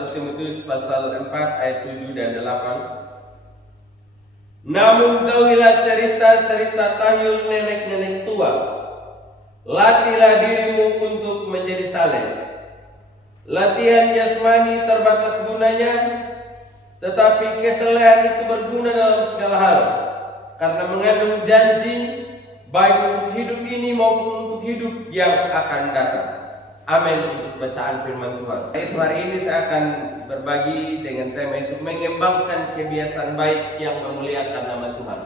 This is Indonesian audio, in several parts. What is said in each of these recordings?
1 Timotius pasal 4 ayat 7 dan 8. Namun jauhilah cerita-cerita tahyul nenek-nenek tua. Latihlah dirimu untuk menjadi saleh. Latihan jasmani terbatas gunanya, tetapi kesalehan itu berguna dalam segala hal, karena mengandung janji baik untuk hidup ini maupun untuk hidup yang akan datang. Amin untuk bacaan firman Tuhan. Hari ini saya akan berbagi dengan tema itu, mengembangkan kebiasaan baik yang memuliakan nama Tuhan.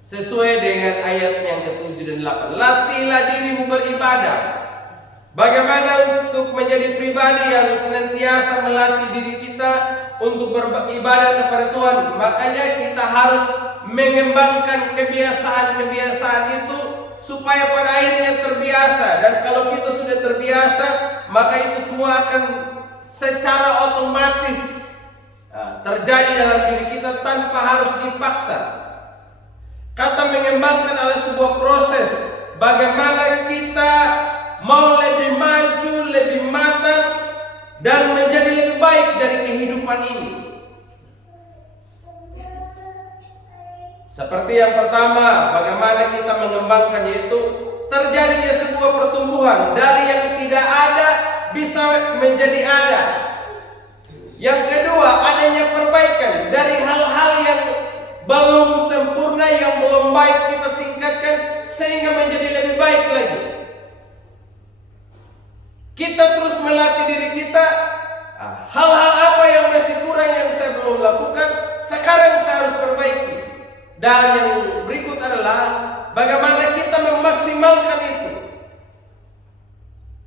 Sesuai dengan ayat yang ke-7 dan 8. Latihlah dirimu beribadah. Bagaimana untuk menjadi pribadi yang senantiasa melatih diri kita untuk beribadah kepada Tuhan? Makanya kita harus mengembangkan kebiasaan-kebiasaan itu supaya pada akhirnya terbiasa. Dan kalau kita sudah terbiasa, maka itu semua akan secara otomatis terjadi dalam diri kita tanpa harus dipaksa. Kata mengembangkan adalah sebuah proses bagaimana kita mau lebih maju, lebih matang, dan menjadi lebih baik dari kehidupan ini. Seperti yang pertama, bagaimana kita mengembangkan, yaitu terjadinya sebuah pertumbuhan dari yang tidak ada bisa menjadi ada. Yang kedua, adanya perbaikan dari hal-hal yang belum sempurna, yang belum baik kita tingkatkan sehingga menjadi lebih baik lagi. Kita terus melatih diri kita, hal-hal apa yang masih kurang yang saya belum lakukan, sekarang saya harus perbaiki. Dan yang berikut adalah bagaimana kita memaksimalkan itu.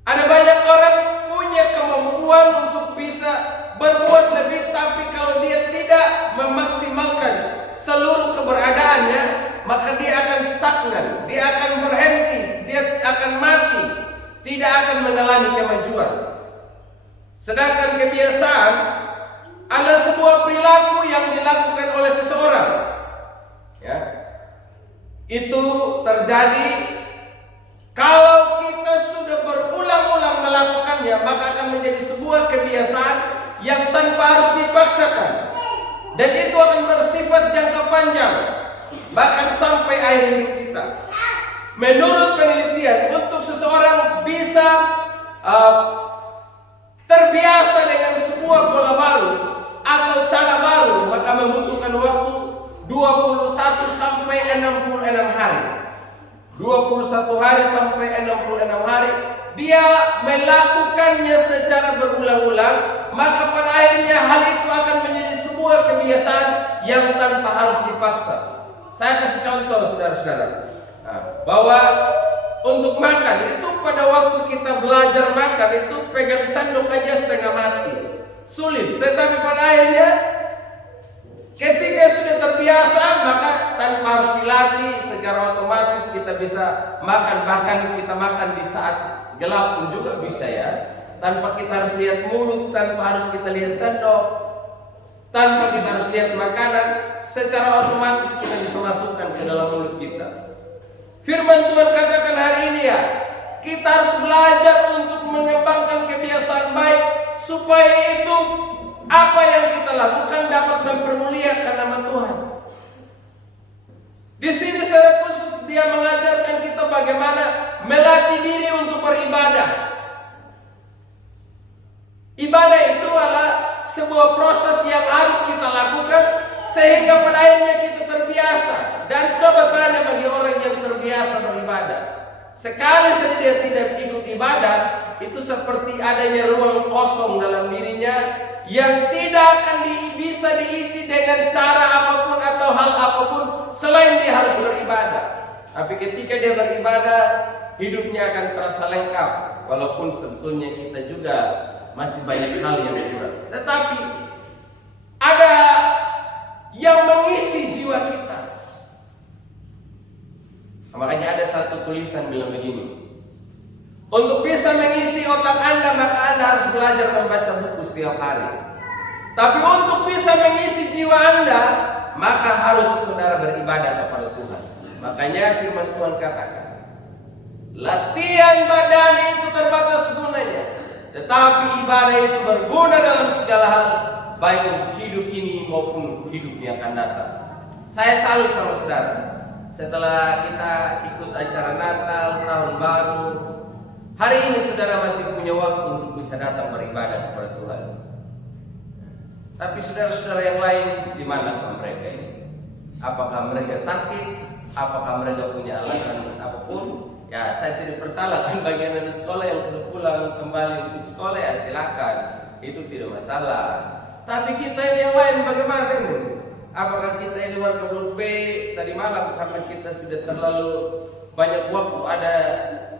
Ada banyak orang punya kemampuan untuk bisa berbuat lebih, tapi kalau dia tidak memaksimalkan seluruh keberadaannya, maka dia akan stagnan, dia akan berhenti, dia akan mati, tidak akan mengalami kemajuan. Sedangkan kebiasaan adalah sebuah perilaku yang dilakukan oleh seseorang. Ya, itu terjadi kalau kita sudah berulang-ulang melakukannya, maka akan menjadi sebuah kebiasaan yang tanpa harus dipaksakan, dan itu akan bersifat jangka panjang, bahkan sampai akhir hidup kita. Menurut penelitian, untuk seseorang bisa terbiasa dengan sebuah pola baru atau cara baru, maka membutuhkan waktu 21 sampai 66 hari. 21 hari sampai 66 hari dia melakukannya secara berulang-ulang, maka pada akhirnya hal itu akan menjadi sebuah kebiasaan yang tanpa harus dipaksa. Saya kasih contoh saudara-saudara, bahwa untuk makan itu, pada waktu kita belajar makan itu pegang sendok aja setengah mati, sulit. Tetapi pada akhirnya ketika sudah terbiasa, maka tanpa harus dilatih, secara otomatis kita bisa makan. Bahkan kita makan di saat gelap pun juga bisa, ya, tanpa kita harus lihat mulut, tanpa harus kita lihat sendok, tanpa kita harus lihat makanan, secara otomatis kita bisa masukkan ke dalam mulut kita. Firman Tuhan katakan hari ini, ya, kita harus belajar untuk mengembangkan kebiasaan baik supaya itu apa yang kita lakukan dapat mempermuliakan nama Tuhan. Di sini secara khusus dia mengajarkan kita bagaimana melatih diri untuk beribadah. Ibadah itu adalah sebuah proses yang harus kita lakukan sehingga pada akhirnya kita terbiasa. Dan coba tanya bagi orang yang terbiasa beribadah, sekali saja dia tidak ikut ibadah, itu seperti adanya ruang kosong dalam dirinya yang tidak akan bisa diisi dengan cara apapun atau hal apapun selain dia harus beribadah. Tapi ketika dia beribadah, hidupnya akan terasa lengkap, walaupun sebetulnya kita juga masih banyak hal yang kurang. Tetapi ada yang mengisi jiwa kita. Makanya ada satu tulisan bilang begini, untuk bisa mengisi otak Anda, maka Anda harus belajar membaca buku setiap hari. Tapi untuk bisa mengisi jiwa Anda, maka harus saudara beribadah kepada Tuhan. Makanya firman Tuhan katakan, latihan badan itu terbatas gunanya, tetapi ibadah itu berguna dalam segala baik untuk hidup ini maupun hidup yang akan datang. Saya salut sama saudara. Setelah kita ikut acara Natal, Tahun Baru, hari ini saudara masih punya waktu untuk bisa datang beribadah kepada Tuhan. Tapi saudara-saudara yang lain, di mana mereka ini? Apakah mereka sakit? Apakah mereka punya alasan apapun? Ya, saya tidak persalahkan bagi anak sekolah yang sudah pulang kembali untuk sekolah, ya silakan, itu tidak masalah. Tapi kita ini yang lain bagaimana ini? Apakah kita ini warga Blok B tadi malam karena kita sudah terlalu banyak waktu ada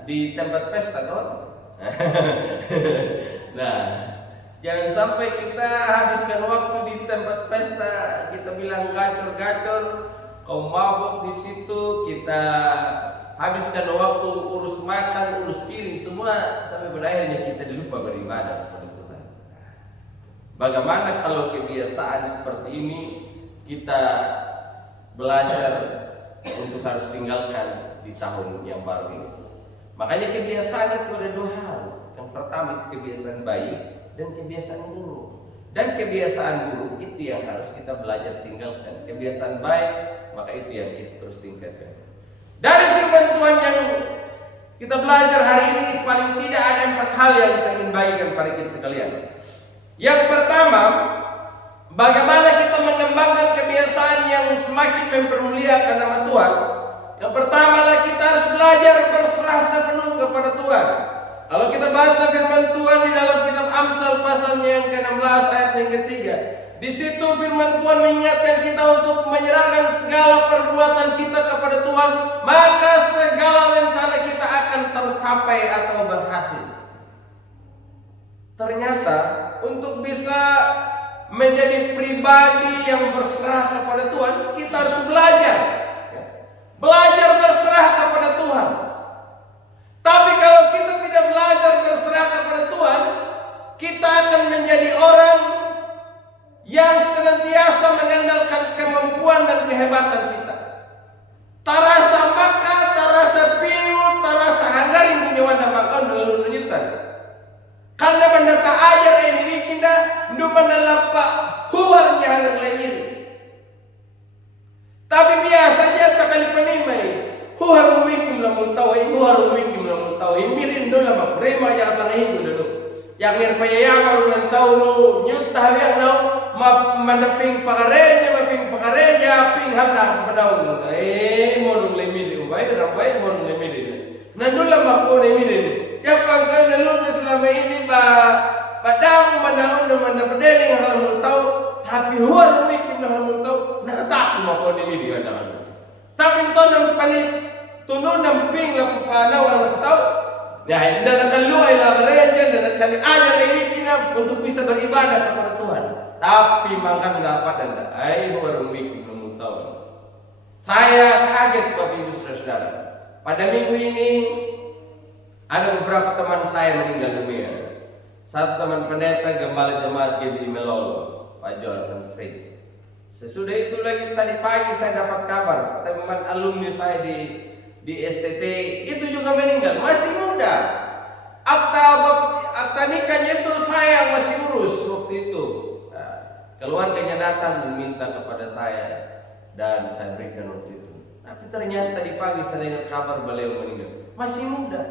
di tempat pesta, kan? Nah, jangan sampai kita habiskan waktu di tempat pesta, kita bilang gacor-gacor, kau mabuk di situ, kita habiskan waktu urus makan, urus piring semua sampai pada akhirnya kita lupa beribadah kepada Tuhan. Bagaimana kalau kebiasaan seperti ini kita belajar untuk harus tinggalkan di tahun yang baru ini? Makanya kebiasaan itu ada dua hal. Yang pertama kebiasaan baik dan kebiasaan buruk. Dan kebiasaan buruk itu yang harus kita belajar tinggalkan. Kebiasaan baik, maka itu yang kita terus tingkatkan. Dari firman Tuhan yang kita belajar hari ini, paling tidak ada 4 hal yang saya ingin bagikan pada kita sekalian. Yang pertama, bagaimana kita mengembangkan kebiasaan yang semakin mempermuliakan nama Tuhan. Yang pertama adalah kita harus belajar berserah sepenuh kepada Tuhan. Kalau kita baca firman Tuhan di dalam kitab Amsal pasalnya yang ke-16 ayat yang ketiga, di situ firman Tuhan mengingatkan kita untuk menyerahkan segala perbuatan kita kepada Tuhan, maka segala rencana kita akan tercapai atau berhasil. Ternyata untuk bisa menjadi pribadi yang berserah kepada Tuhan, kita harus belajar berserah kepada Tuhan. Tapi kalau kita tidak belajar berserah kepada Tuhan, kita akan menjadi orang yang senantiasa mengandalkan kemampuan dan kehebatan kita. Tarasa maka, tarasa piu, tarasa hanggaring punya wadah makan lalu nunjutan. Karena mendata ajar ini bikin dah, dumana lapak huarnya hangar lagi. Tapi biasanya tak kali penimai, huar wikim lamun tawai, huar wikim lamun tawai. Mirin dola makrema yang tengah itu dulu. Yang irpayayama ulang tahun nyutah yang nau manaping pakarenya, ping handak padaun. Monong lemidi ubay, rambai monong lemidi. Nandula makone lemidi. Siapa kan nalun selama ini padang mandaun dan mandapedeling halamun tau, tapi huar wikim halamun tau, nakatak makone lemidi kadang. Tapi tonang panit tunun namping lapu panaw ang tau. Nah, tidak akan luai lah gereja, tidak akan ajar ini untuk bisa beribadah kepada Tuhan. Tapi makan dapat dan warung wikin belum tahu. Saya kaget Bapak Ibu Saudara. Pada minggu ini ada beberapa teman saya meninggal dunia. Satu teman pendeta Gembala Jemaat GBI Melolo, Pak Jonathan Fritz. Sesudah itu lagi tadi pagi saya dapat kabar teman alumni saya di STT itu juga meninggal, masih muda. Akta nikahnya itu saya masih urus waktu itu. Nah, keluarganya datang dan minta kepada saya dan saya berikan waktu itu. Tapi ternyata tadi pagi saya dengar kabar beliau meninggal, masih muda.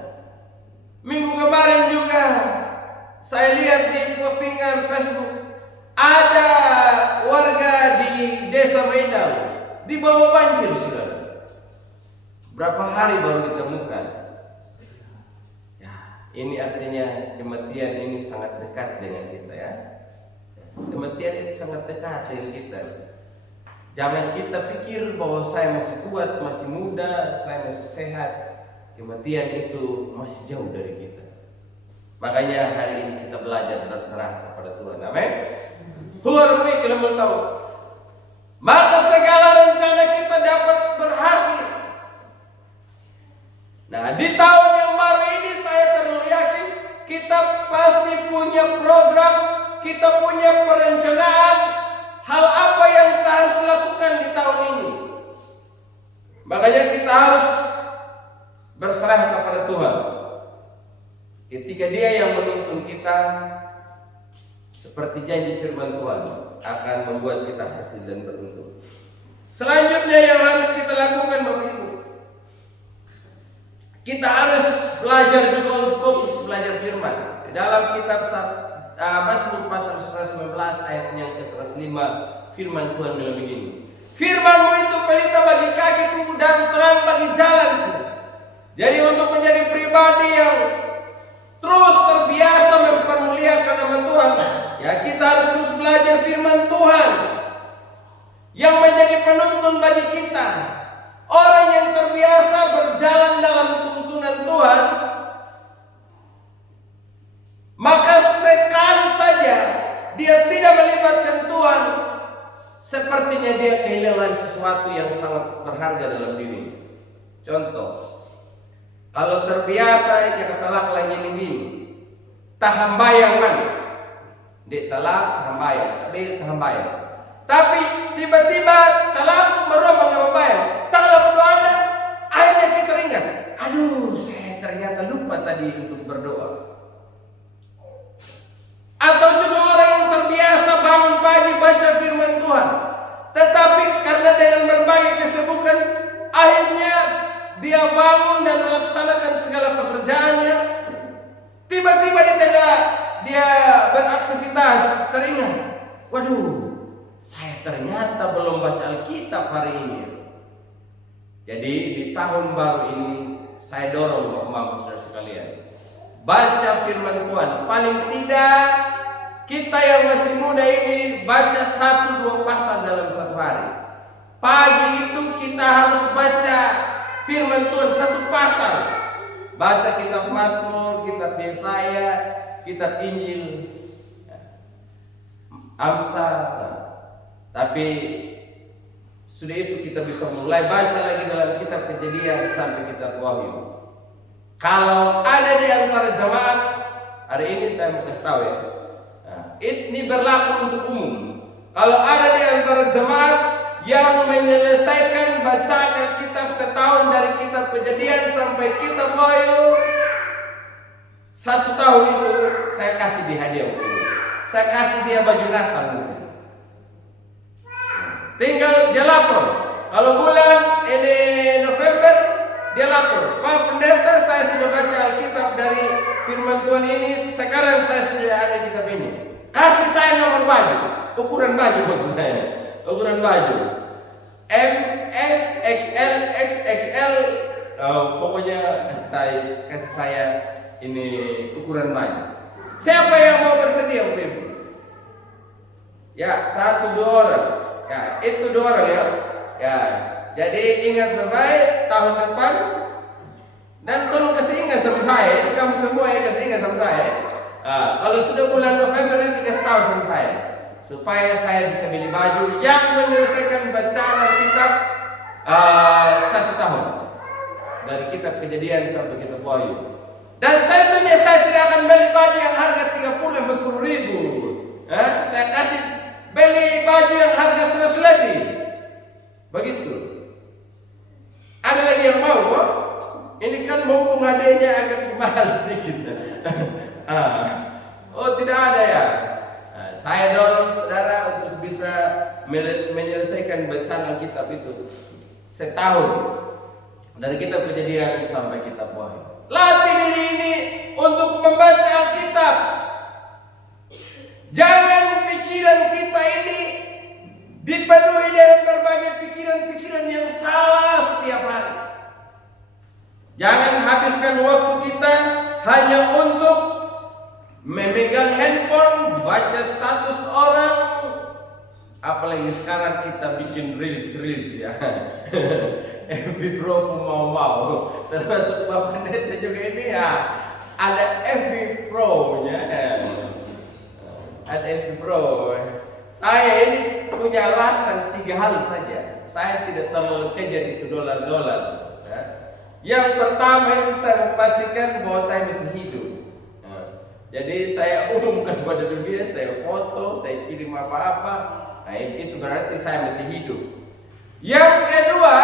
Minggu kemarin juga saya lihat di postingan Facebook ada warga di Desa Medan di bawah banjir, saudara. Berapa hari baru ditemukan. Ya, ini artinya kematian ini sangat dekat dengan kita ya. Kematian ini sangat dekat dengan kita. Jangan kita pikir bahwa saya masih kuat, masih muda, saya masih sehat. Kematian itu masih jauh dari kita. Makanya hari ini kita belajar terserah kepada Tuhan. Amin. Huarwi kalau mau tahu. Maka segala rencana kita dapat berhasil. Nah, di tahun yang baru ini saya terlalu yakin kita pasti punya program, kita punya perencanaan hal apa yang saya harus lakukan di tahun ini. Makanya kita harus berserah kepada Tuhan. Ketika Dia yang menuntun kita, seperti janji firman Tuhan akan membuat kita hasil dan beruntung. Selanjutnya yang harus kita lakukan Bapak Ibu, kita harus belajar juga untuk fokus belajar firman. Di dalam kitab Mazmur pasal 119 ayat yang ke-105, firman Tuhan bilang begini, firman-Mu itu pelita bagi kakiku dan terang bagi jalanku. Jadi untuk menjadi pribadi yang terus terbiasa mempermuliakan nama Tuhan, ya kita harus terus belajar firman Tuhan yang menjadi penuntun bagi kita. Orang yang terbiasa berjalan dalam tuntunan Tuhan, maka sekali saja dia tidak melibatkan Tuhan, sepertinya dia kehilangan sesuatu yang sangat berharga dalam diri. Contoh, kalau terbiasa ya ketalak lagi ini, tahambayang man, di talak tahambayang. Tapi tiba-tiba talak merobang nama bayang, tak berdoa Anda, akhirnya kita ingat, aduh saya ternyata lupa tadi untuk berdoa. Atau juga orang yang terbiasa bangun pagi baca firman Tuhan, tetapi karena dengan berbagai kesibukan, akhirnya dia bangun dan melaksanakan segala pekerjaannya. Tiba-tiba di tengah dia beraktivitas teringat, waduh, saya ternyata belum baca Alkitab hari ini. Jadi di tahun baru ini saya dorong Bapak-Bapak Saudara sekalian, baca firman Tuhan. Paling tidak kita yang masih muda ini baca 1-2 pasal dalam satu hari. Pagi itu kita harus baca firman Tuhan 1 pasal. Baca kitab Mazmur, kitab Yesaya, kitab Injil, Amsal. Tapi sudah itu kita bisa mulai baca lagi dalam kitab Kejadian sampai kitab Wahyu. Kalau ada di antara jemaat, hari ini saya mau kasih tahu ya, ini berlaku untuk umum. Kalau ada di antara jemaat yang menyelesaikan bacaan Alkitab setahun dari kitab Kejadian sampai kitab Wahyu, 1 tahun itu saya kasih dia hadiah. Saya kasih dia baju Natal. Tinggal dia lapor. Kalau bulan ini November, dia lapor, Pak Pendeta, saya sudah baca Alkitab dari firman Tuhan ini, sekarang saya sudah ada di kitab ini. Kasih saya nomor baju, ukuran baju maksudnya, ukuran baju M, S, XL, XXL, pokoknya kasih saya ini ukuran baju. Siapa yang mau bersedia, Ibu? Ya, 1-2 orang. Ya, itu 2 orang ya. Ya, jadi ingat baik tahun depan, dan tolong kasih ingat sama saya. Ini kamu semua yang kasih ingat sama saya. Kalau sudah bulan November nanti kasih tahu sama saya, supaya saya bisa beli baju yang menyelesaikan bacaan Alkitab 1 tahun dari kitab Kejadian sampai kitab Wahyu. Dan tentunya saya tidak akan beli baju yang harga 30-40 ribu. Saya kasih beli baju yang harga 100 lebih. Begitu. Ada lagi yang mau kok? Ini kan mumpung adanya agak mahal sedikit. Oh tidak ada ya. Saya dorong saudara untuk bisa menyelesaikan bacaan Alkitab itu setahun dari kitab Kejadian sampai kitab Wahyu. Latih diri ini untuk membaca Alkitab. Jangan pikiran kita ini dipenuhi dengan berbagai pikiran-pikiran yang salah setiap hari. Jangan habiskan waktu kita hanya untuk memegang handphone, baca status orang. Apalagi sekarang kita bikin reels ya. FB Pro mau termasuk Bapak Pendeta juga ini ya, ada FB Pro nya. Ada FB Pro. Saya ini punya alasan 3 hal saja. Saya tidak terlalu kejar itu dolar-dolar. Yang pertama itu saya memastikan bahwa saya masih hidup. Jadi saya umumkan pada dunia, saya foto, saya kirim apa-apa. Nah itu berarti saya masih hidup. Yang kedua,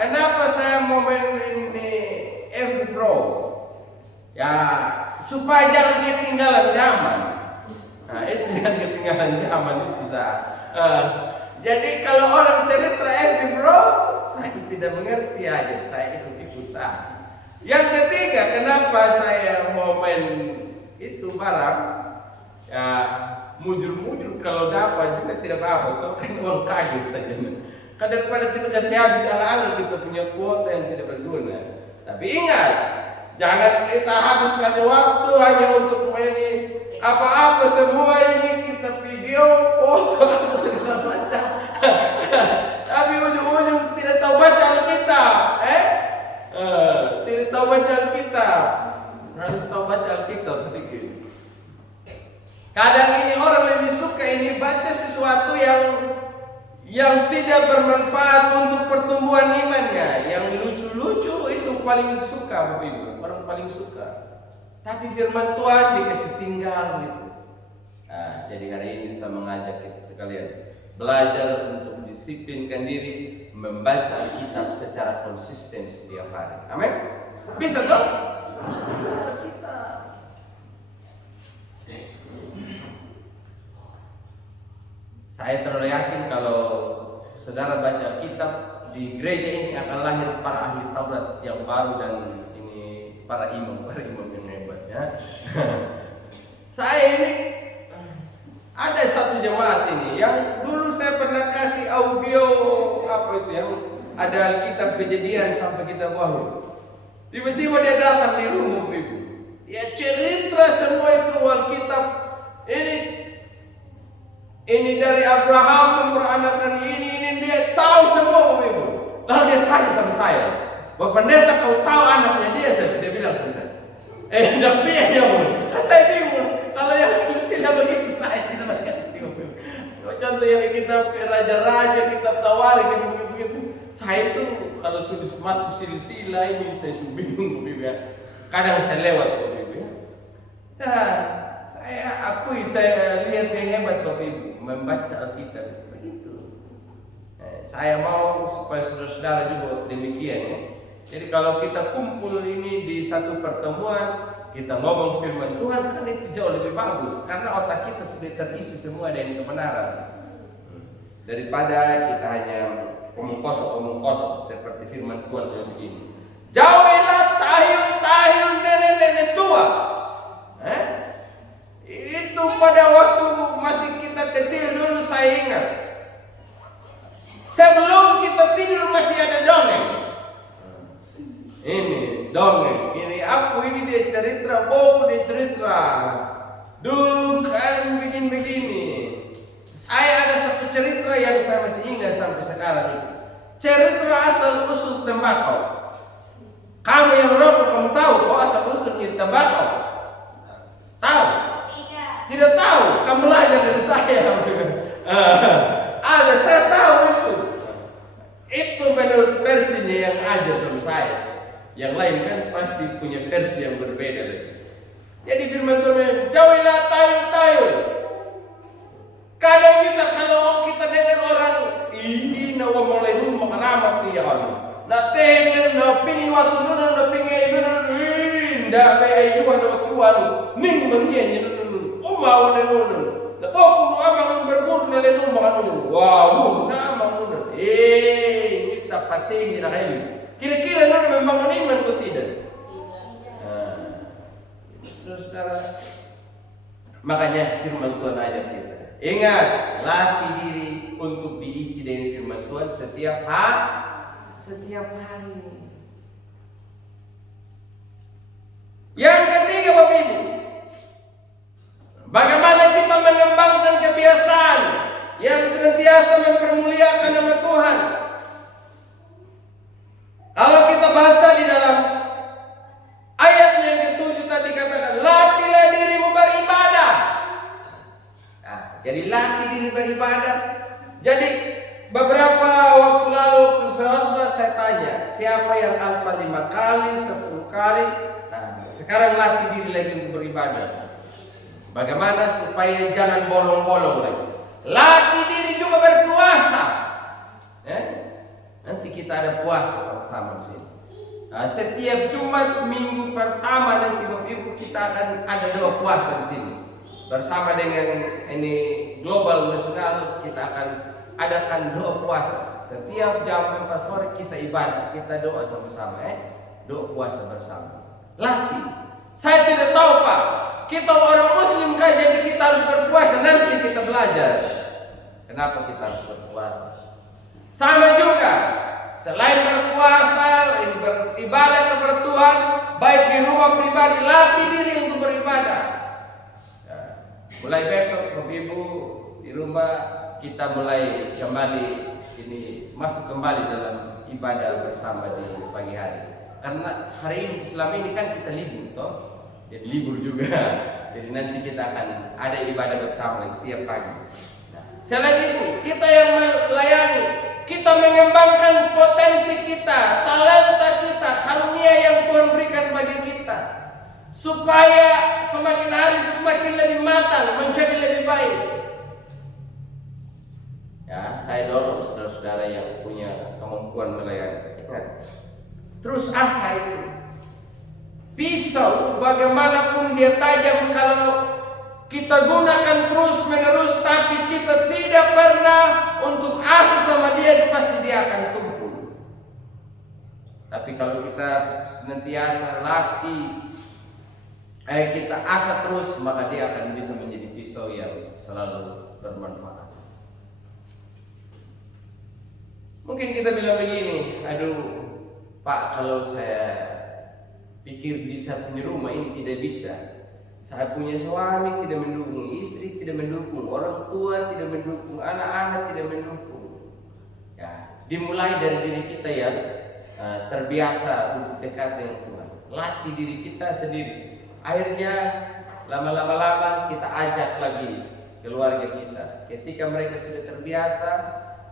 kenapa saya mau main ini FB Pro? Ya supaya jangan ketinggalan zaman. Nah itu jangan ketinggalan zaman itu. Jadi kalau orang cerita bro, saya tidak mengerti aja, saya ikut-ikut saja. Yang ketiga, kenapa saya mau main itu barang? Ya, mujur-mujur kalau dapat juga tidak apa-apa, kalau kan uang kaget saja. Kan daripada kita kasih habis ala-ala kita punya kuota yang tidak berguna. Tapi ingat, jangan kita habiskan waktu hanya untuk main apa-apa semua ini kita video, foto, apa segala macam. Tapi ujung-ujung tidak tahu baca Alkitab, tidak tahu baca Alkitab. Harus tahu baca Alkitab sedikit. Kadang ini orang lebih suka ini baca sesuatu yang tidak bermanfaat untuk pertumbuhan imannya. Yang lucu-lucu itu paling suka, Bapak Ibu. Orang paling suka. Tapi firman Tuhan dikasih tinggal gitu. Nah, jadi hari ini saya mengajak kita sekalian belajar untuk disiplinkan diri membaca Alkitab secara konsisten setiap hari. Amin. Bisa toh? Saya terlalu yakin kalau saudara baca Alkitab di gereja ini akan lahir para ahli Taurat yang baru dan ini para imam yang hebat ya. Saya ini ada satu jemaat ini yang dulu saya pernah kasih audio apa itu yang ada Alkitab Kejadian sampai kita Wahyu. Tiba-tiba dia datang di rumah ibu. Ya cerita semua itu Alkitab ini dari Abraham memperanakan ini dia tahu semua ibu. Lalu dia tanya sama saya, Bapak Pendeta kau tahu anaknya dia? Dia bilang sudah. Tapi ya saya bingung. Kalau yang silsilah begitu saya tidak mengerti. Contoh yang kitab raja-raja, kitab Tawarik yang begitu. Saya itu kalau sudah masuk silsilah ini saya bingung ya. Kadang saya lewat Bapak ya. Nah, saya akui saya lihat yang hebat Bapak Ibu membaca Alkitab begitu. Saya mau supaya saudara-saudara juga demikian ya. Jadi kalau kita kumpul ini di satu pertemuan, kita ngomong firman Tuhan kan itu jauh lebih bagus karena otak kita sudah terisi semua dengan kebenaran. Daripada kita hanya omong kosong seperti firman Tuhan yang begini. Jauhilah tayung-tayung nenek-nenek tua. Itu pada waktu masih kita kecil dulu saya ingat. Sebelum kita tidur masih ada dongeng. Ini dongeng, ini dia cerita, bobo dia cerita. Dulu kan begini. Saya ada satu cerita yang saya masih ingat sampai sekarang ini. Cerita asal usul tembakau. Kamu yang rokok, kamu tahu kok asal usulnya tembakau? Tahu? Tidak tahu? Kamu belajar dari saya. Saya tahu itu. Itu menurut versinya yang ajar sama saya. Yang lain kan pasti punya versi yang berbeda lagi. Jadi firman Tuhan, jauhilah tayung-tayung. Kadang kalau kita dengar orang ini nawa mulai dulu makaramat ya Allah. Nah teh na pingi waktu dulu na pingi itu nda be ayu ada waktu walu ning mengianya dulu. Umawa dulu. Na pokok amang bergur na lenu makanu. Wow, nama dulu. Kita pating na kayo. Kira-kira na membangun iman ko tidak? Saudara, makanya firman Tuhan ajar kita. Ingat, latih diri untuk diisi dengan firman Tuhan setiap hari. Yang ketiga Bapak Ibu, bagaimana kita mengembangkan kebiasaan yang senantiasa mempermuliakan nama Tuhan. Kalau kita baca di dalam ayat yang ke-7 tadi katakan, latihlah dirimu beribadah. Nah, jadi latih diri beribadah. Jadi beberapa waktu lalu saya tanya, siapa yang alfa 5 kali, 10 kali? Nah, sekarang latih diri lagi untuk beribadah. Bagaimana supaya jangan bolong-bolong lagi? Latih diri juga berpuasa. Nanti kita ada puasa sama-sama di sini. Nah, setiap Jumat minggu pertama nanti Bapak Ibu kita akan ada 2 puasa di sini. bersama dengan ini global nasional kita akan adakan doa puasa. Setiap jam 4 sore kita ibadah, kita doa sama-sama, doa puasa bersama. Latih. Saya tidak tahu Pak, kita orang Muslim kan jadi kita harus berpuasa. Nanti kita belajar kenapa kita harus berpuasa. Sama juga, selain berpuasa, beribadah kepada Tuhan, baik di rumah pribadi, latih diri untuk beribadah. Mulai besok, Bapak Ibu di rumah kita mulai kembali ini masuk kembali dalam ibadah bersama di pagi hari. Karena hari ini selama ini kan kita libur toh, jadi libur juga. Jadi nanti kita akan ada ibadah bersama tiap pagi. Nah, selain itu kita yang melayani, kita mengembangkan potensi kita, talenta kita, karunia yang Tuhan berikan bagi kita, supaya semakin hari semakin lebih matang, menjadi lebih baik. Ya, saya dorong saudara-saudara yang punya kemampuan melayani. Ingat, terus asa itu. Pisau bagaimanapun dia tajam, kalau kita gunakan terus menerus tapi kita tidak pernah untuk asa sama dia, pasti dia akan tumpul. Tapi kalau kita senantiasa latih, kita asa terus, maka dia akan bisa menjadi pisau yang selalu bermanfaat. Mungkin kita bilang begini, aduh Pak, kalau saya pikir bisa punya rumah ini tidak bisa. Saya punya suami tidak mendukung, istri tidak mendukung, orang tua tidak mendukung, anak-anak tidak mendukung. Ya, dimulai dari diri kita ya, terbiasa untuk dekat dengan Tuhan. Latih diri kita sendiri. Akhirnya lama-lama kita ajak lagi keluarga kita. Ketika mereka sudah terbiasa,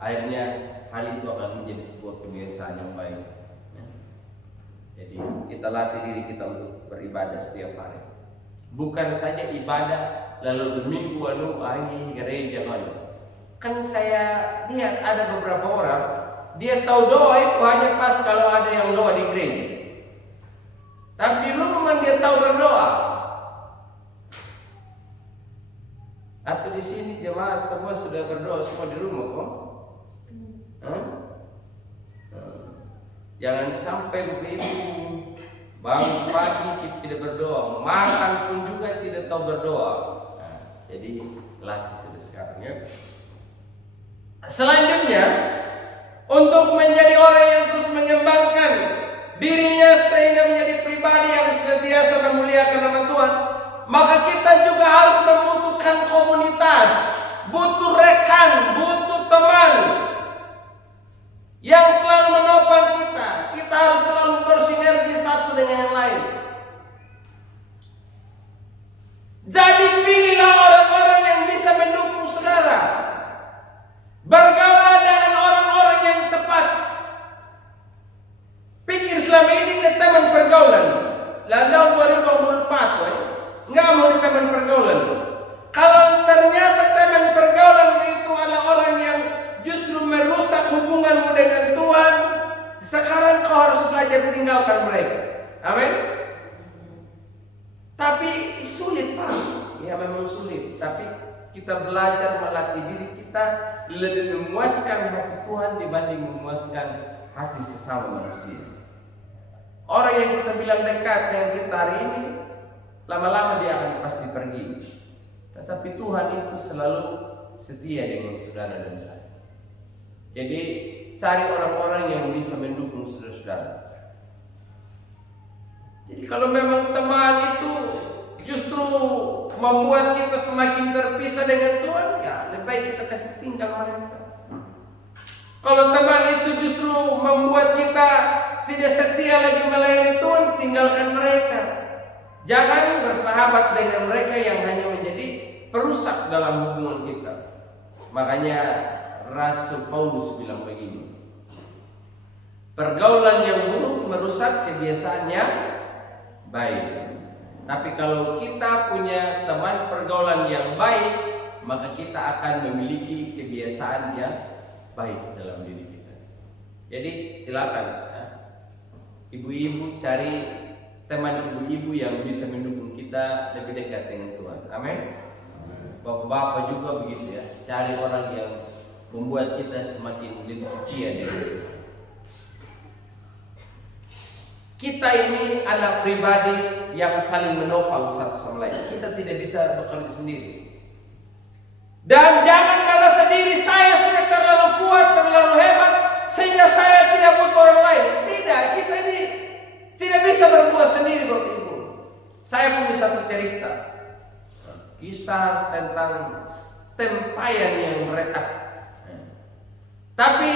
akhirnya hal itu akan menjadi sebuah kebiasaan yang baik. Jadi kita latih diri kita untuk beribadah setiap hari. Bukan saja ibadah lalu berminggu gereja malu. Kan saya lihat ada beberapa orang, dia tahu doa itu hanya pas kalau ada yang doa di gereja. Tapi di rumah dia tahu berdoa. Atau di sini jemaat semua sudah berdoa semua di rumah kok? Jangan sampai Bapak Ibu bangun pagi kita tidak berdoa, makan pun juga tidak tahu berdoa. Nah, jadi latih sudah sekarang ya. Selanjutnya, untuk menjadi orang yang terus mengembangkan dirinya sehingga menjadi pribadi yang senantiasa memuliakan nama Tuhan, maka kita juga harus membutuhkan komunitas, butuh rekan, butuh teman yang selalu menopang kita. Kita harus selalu bersinergi satu dengan yang lain. Jadi pilihlah orang-orang yang bisa mendukung saudara. Bergaulah dengan orang-orang yang tepat. Pikir selama ini ke teman pergaulan. Landau 2024 nggak mau di teman pergaulan. Kalau ternyata teman pergaulan itu adalah orang yang justru merusak hubunganmu dengan Tuhan, sekarang kau harus belajar tinggalkan mereka. Amin. Tapi sulit Pak. Ya memang sulit. Tapi kita belajar melatih diri kita lebih memuaskan hati Tuhan dibanding memuaskan hati sesama manusia. Orang yang kita bilang dekat dengan kita hari ini, lama-lama dia akan pasti pergi. Tetapi Tuhan itu selalu setia dengan saudara dan saya. Jadi cari orang-orang yang bisa mendukung saudara-saudara. Jadi kalau memang teman itu justru membuat kita semakin terpisah dengan Tuhan, ya lebih baik kita kasih tinggal mereka. Kalau teman itu justru membuat kita tidak setia lagi melayani Tuhan, tinggalkan mereka. Jangan bersahabat dengan mereka yang hanya menjadi perusak dalam hubungan kita. Makanya Rasul Paulus bilang begini, pergaulan yang buruk merusak kebiasaan yang baik. Tapi kalau kita punya teman pergaulan yang baik, maka kita akan memiliki kebiasaan yang baik dalam diri kita. Jadi silakan ibu-ibu cari teman ibu-ibu yang bisa mendukung kita lebih dekat dengan Tuhan. Amin. bapak-bapak juga begitu ya, cari orang yang membuat kita semakin lebih setia dengan kita. Ini adalah pribadi yang saling menopang satu sama lain. Kita tidak bisa bekerja sendiri. Dan jangan kalah sendiri, saya sudah terlalu kuat, terlalu hebat, sehingga saya tidak butuh orang lain. Tidak, kita ini tidak bisa berbuat sendiri, Bapak Ibu. Saya punya satu cerita, kisah tentang tempayan yang retak. Tapi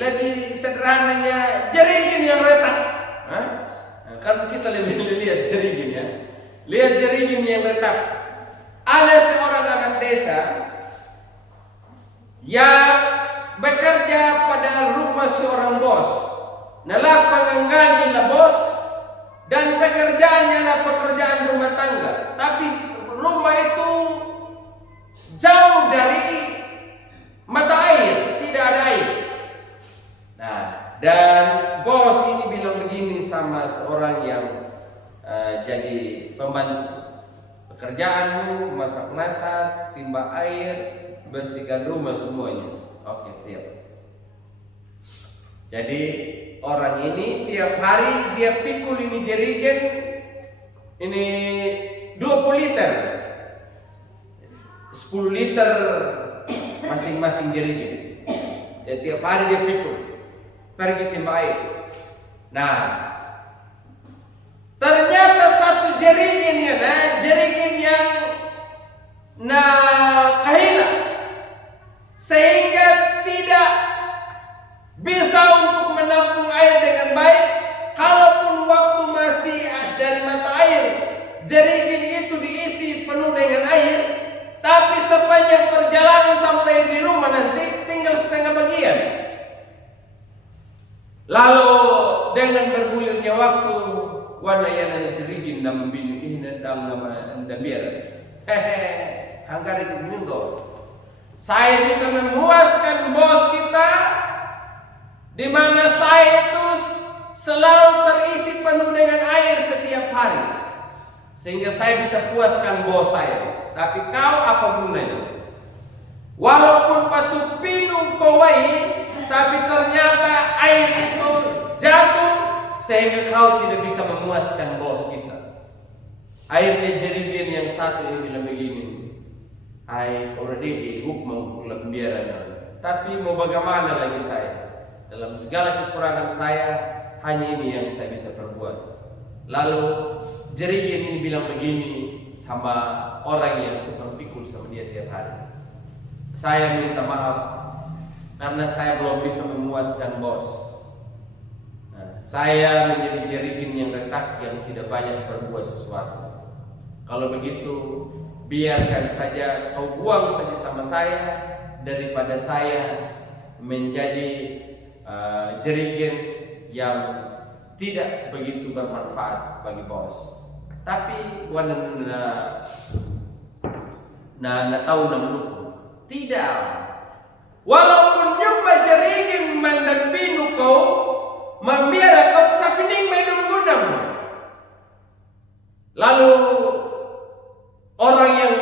lebih sederhananya jeringin yang retak. Kan kita lebih lihat jeringin ya. Lihat jeringin yang retak. Ada seorang anak desa yang bekerja pada rumah seorang bos. Nalah penganggaji lah bos, dan pekerjaannya adalah pekerjaan rumah tangga. Tapi rumah itu jauh dari mata air, tidak ada air. Nah, dan bos ini bilang begini sama seorang yang jadi pembantu, pekerjaanmu masak-masak, timba air, bersihkan rumah semuanya. Oke, siap. Jadi orang ini tiap hari dia pikul ini jerigen ini 20 liter, 10 liter masing-masing jerigen. Ya, tiap hari dia pikul, pergi timba air. Nah, ternyata satu jerigennya, jerigen yang kehilangan, sehingga tidak bisa untuk menampung air dengan baik. Kalaupun waktu masih dari mata air, jerigen itu diisi penuh dengan air, tapi sepanjang perjalanan sampai di rumah nanti tinggal setengah bagian. Lalu dengan bergulirnya waktu, warna yang jerigen dan membinu ini dalam nama biar hanggar itu minum tuh. Saya bisa memuaskan bos kita, di mana saya itu selalu terisi penuh dengan air setiap hari, sehingga saya bisa puaskan bos saya. Tapi kau apa gunanya? Walaupun batu pinung kowai, tapi ternyata air itu jatuh, sehingga kau tidak bisa memuaskan bos kita. Airnya jerigen yang satu ini bilang begini, I already hukum lembiaran. Tapi mau bagaimana lagi saya? Dalam segala kekurangan saya, hanya ini yang saya bisa perbuat. Lalu jerigen ini bilang begini sama orang yang tukang pikul sama dia tiap hari, saya minta maaf karena saya belum bisa memuaskan bos. Nah, saya menjadi jerigen yang retak yang tidak banyak berbuat sesuatu. Kalau begitu, biarkan saja kau buang saja sama saya, daripada saya menjadi jerigen yang tidak begitu bermanfaat bagi bos. Tapi tahu namluku tidak. Walaupun nyumba jerigen mandambinu kau, membiara kau, tapi ning minum gunam. Lalu orang yang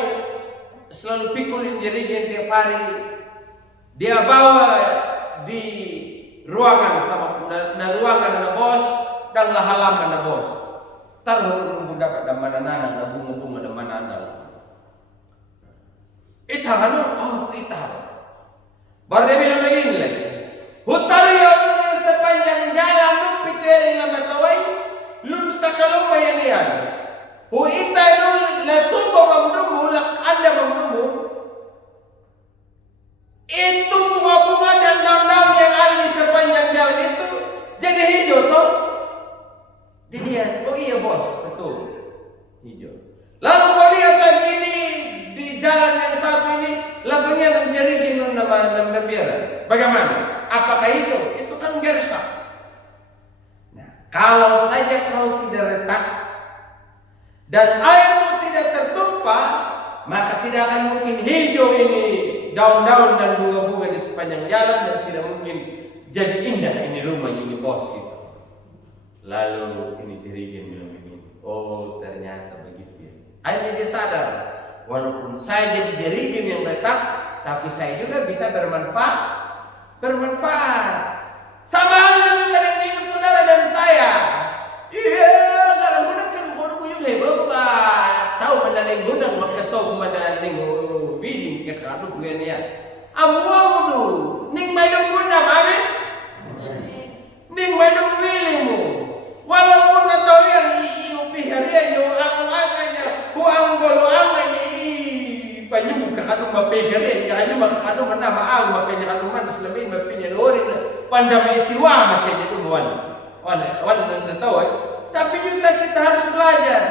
selalu pikulin jerigen tiap hari, dia bawa di ruangan sama ruangan anak bos dan halaman anak bos. Taruh dapat dan mana nanang, dan bunga-bunga dan mana nanang. Itah. Baru dia bilang begini lagi. Hutari yang sepanjang jalan lu piteri nama tawai, lu takalong bayanian. Hu ita lu latuba mamdumu lak anda mamdumu. Itu bunga-bunga dan daun-daun yang ada di sepanjang jalan itu jadi hijau toh. Dilihat, oh iya bos, betul, hijau. Lalu kau lihat lagi ini di jalan yang satu ini, lapangnya jerigen nama biara. Bagaimana? Apakah hijau? Itu kan gersak. Nah, kalau saja kau tidak retak dan airmu tidak tertumpah, maka tidak akan mungkin hijau ini daun-daun dan bunga-bunga di sepanjang jalan, dan tidak mungkin jadi indah ini rumahnya ini bos gitu. Lalu ini jerigen bilang begini, oh ternyata begitu. Akhirnya dia sadar, walaupun saya jadi jerigen yang retak, tapi saya juga bisa bermanfaat. Sama halnya dengan saudara dan saya. Iya, kalau gunakan bodoh juga hebat tahu mana yang guna maka tahu mana yang bidding ke kadu kuyan ya. Amu du, ning may guna mami, ning may bilimu. Walaupun tahu yang iupiharian yung anganya, buang golo anganya panyu kakado mapigari ya kanyo makakado man na maang makanya kanu man islamin mapinyadorin pandamay itiwa makanya tumuan wan na tahu tapi kita harus belajar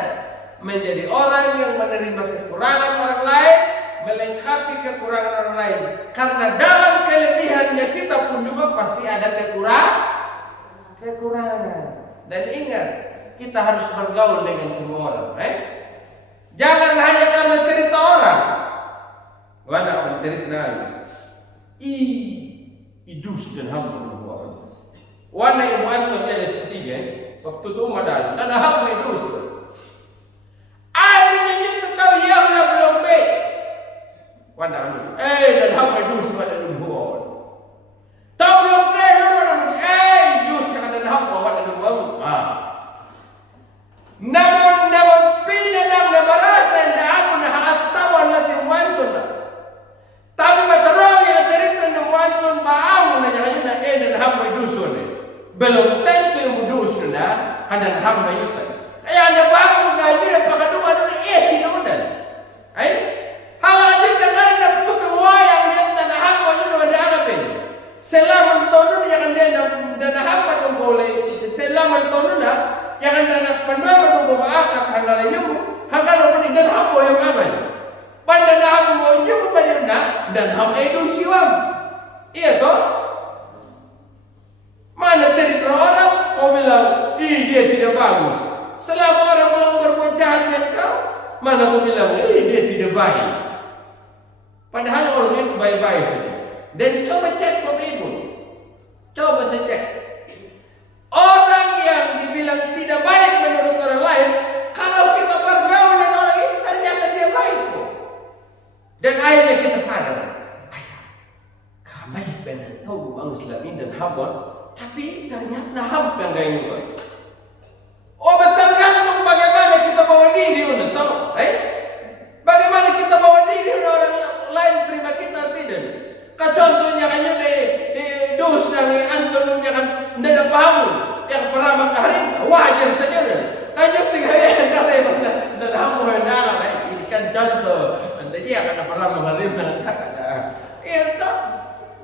menjadi orang yang menerima kekurangan orang lain, melengkapi kekurangan orang lain, karena dalam kelebihannya kita pun juga pasti ada kekurangan. Dan ingat, kita harus bergaul dengan semua orang, jangan hanya karena cerita orang. Wana mencerita nabi idus dan hamba wana ibu antum jadi seperti waktu itu madal dan hamba idus akhirnya itu tahu yang belum baik wana dan hamba idus pada dulu tahu belum baik idus dan hamba wana dulu namun pilih dan merasa tidak aku nak tahu nanti mantun. Tapi matarong yang cerita ng wantun maamu na niya na dan hamba dusun belum tentu yung dusun na kanan hamba yun. Kaya nabangon na yun at pakaduwa doon tinudan. Ay? Halajin na ka rin na tukang wayang yun na hamba yun wala arapin. Selaman tono niya kan din na hamba ng boleh. Selaman tono na yang na pandawa ng bumaakat hanggang yun hanggang na hamba yung aman. Pandang mo yung baliw na dan ham itu siwam. Iya toh? Mana cerita orang kau bilang, dia tidak bagus. Selama orang belum berbuat jahat dengan kau, mana kau bilang, dia tidak baik. Padahal orang itu baik-baik saja. Dan coba cek Bapak Ibu. Coba saya cek. Orang yang dibilang tidak baik menurut orang lain, kalau kita bergaul dengan orang itu ternyata dia baik. Dan akhirnya kita sadar, baik benar tahu bang Islamin dan hamba, tapi ternyata hamba yang gak baik. Oh tergantung bagaimana kita bawa diri, udah tahu? Bagaimana kita bawa diri, orang lain terima kita tidak? Contohnya kanyo di dus dari antum jangan tidak paham, yang pernah mengharim wajar saja deh. Kanyo tiga yang kata dan hamba yang ini kan contoh. Dia akan pernah mengharim dengan kata itu.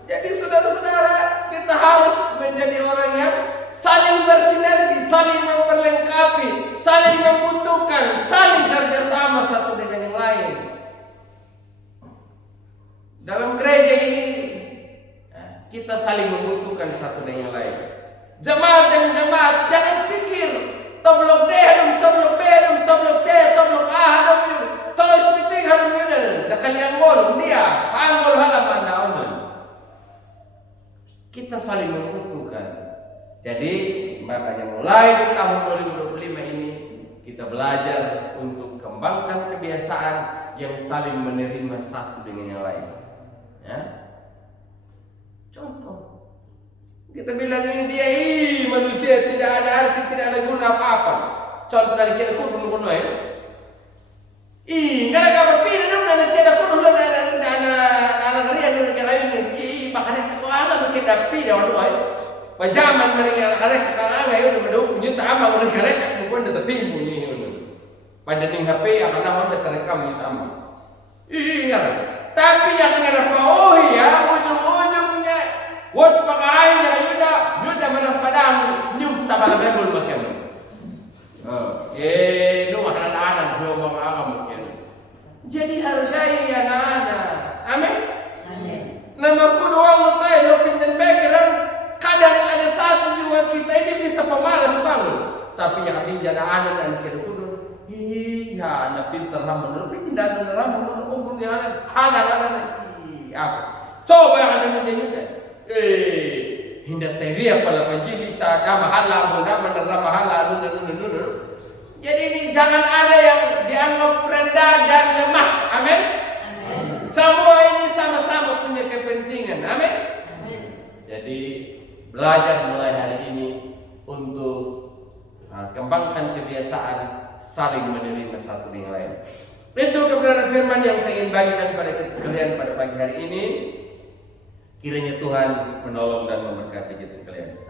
Jadi saudara-saudara, kita harus menjadi orang yang saling bersinergi, saling memperlengkapi, saling membutuhkan, saling kerjasama satu dengan yang lain. Dalam gereja ini kita saling membutuhkan satu dengan yang lain. Jemaat dan jemaat jangan pikir toblok dehum, toblok bedum, toblok C, toblok A, tois meeting halum yun na kaliang molong dia panggol halaman nauman. Kita saling membutuhkan. Jadi makanya mulai di tahun 2025 ini kita belajar untuk kembangkan kebiasaan yang saling menerima satu dengan yang lain. Ya. Contoh, kita bilang ini dia manusia tidak ada arti, tidak ada guna apa-apa. Contoh dari kita kuno ya. Karena kapan pindah dong dan ceda kuno lah dan ngerian yang lain. Makanya aku agak bikin dapi dah waktu ay. Pajaman mereka karek kakak ay udah berdua punya tama mereka karek bukan dah tapi punya ini. Pada ning HP akan nama dah terekam ni tama. Iya. Tapi yang ngerapa oh ya ujung-ujungnya wot pakai dah yuda merang padang nyum tabal bebul macam. Itu anak-anak belum mengalami mungkin. Jadi hargai anak-anak. Amin. Amin. Nama kedua mutai lo pinjam background. Kadang ada satu juga kita ini bisa pemalas bangun. Tapi yang pinjam anak dan kira kudu. Iya, anak pintar rambut. Tapi tidak ada rambut. Umurnya anak. Apa? Coba yang ada menjadi. Hinda teri apala panjilita nama halal nama halal nun. Jadi ini jangan ada yang dianggap rendah dan lemah. Amin. Semua ini sama-sama punya kepentingan. Amin. Jadi belajar mulai hari ini untuk kembangkan kebiasaan saling menerima satu dengan lain. Itu kebenaran firman yang saya ingin bagikan pada kita sekalian pada pagi hari ini. Kiranya Tuhan menolong dan memberkati kita sekalian.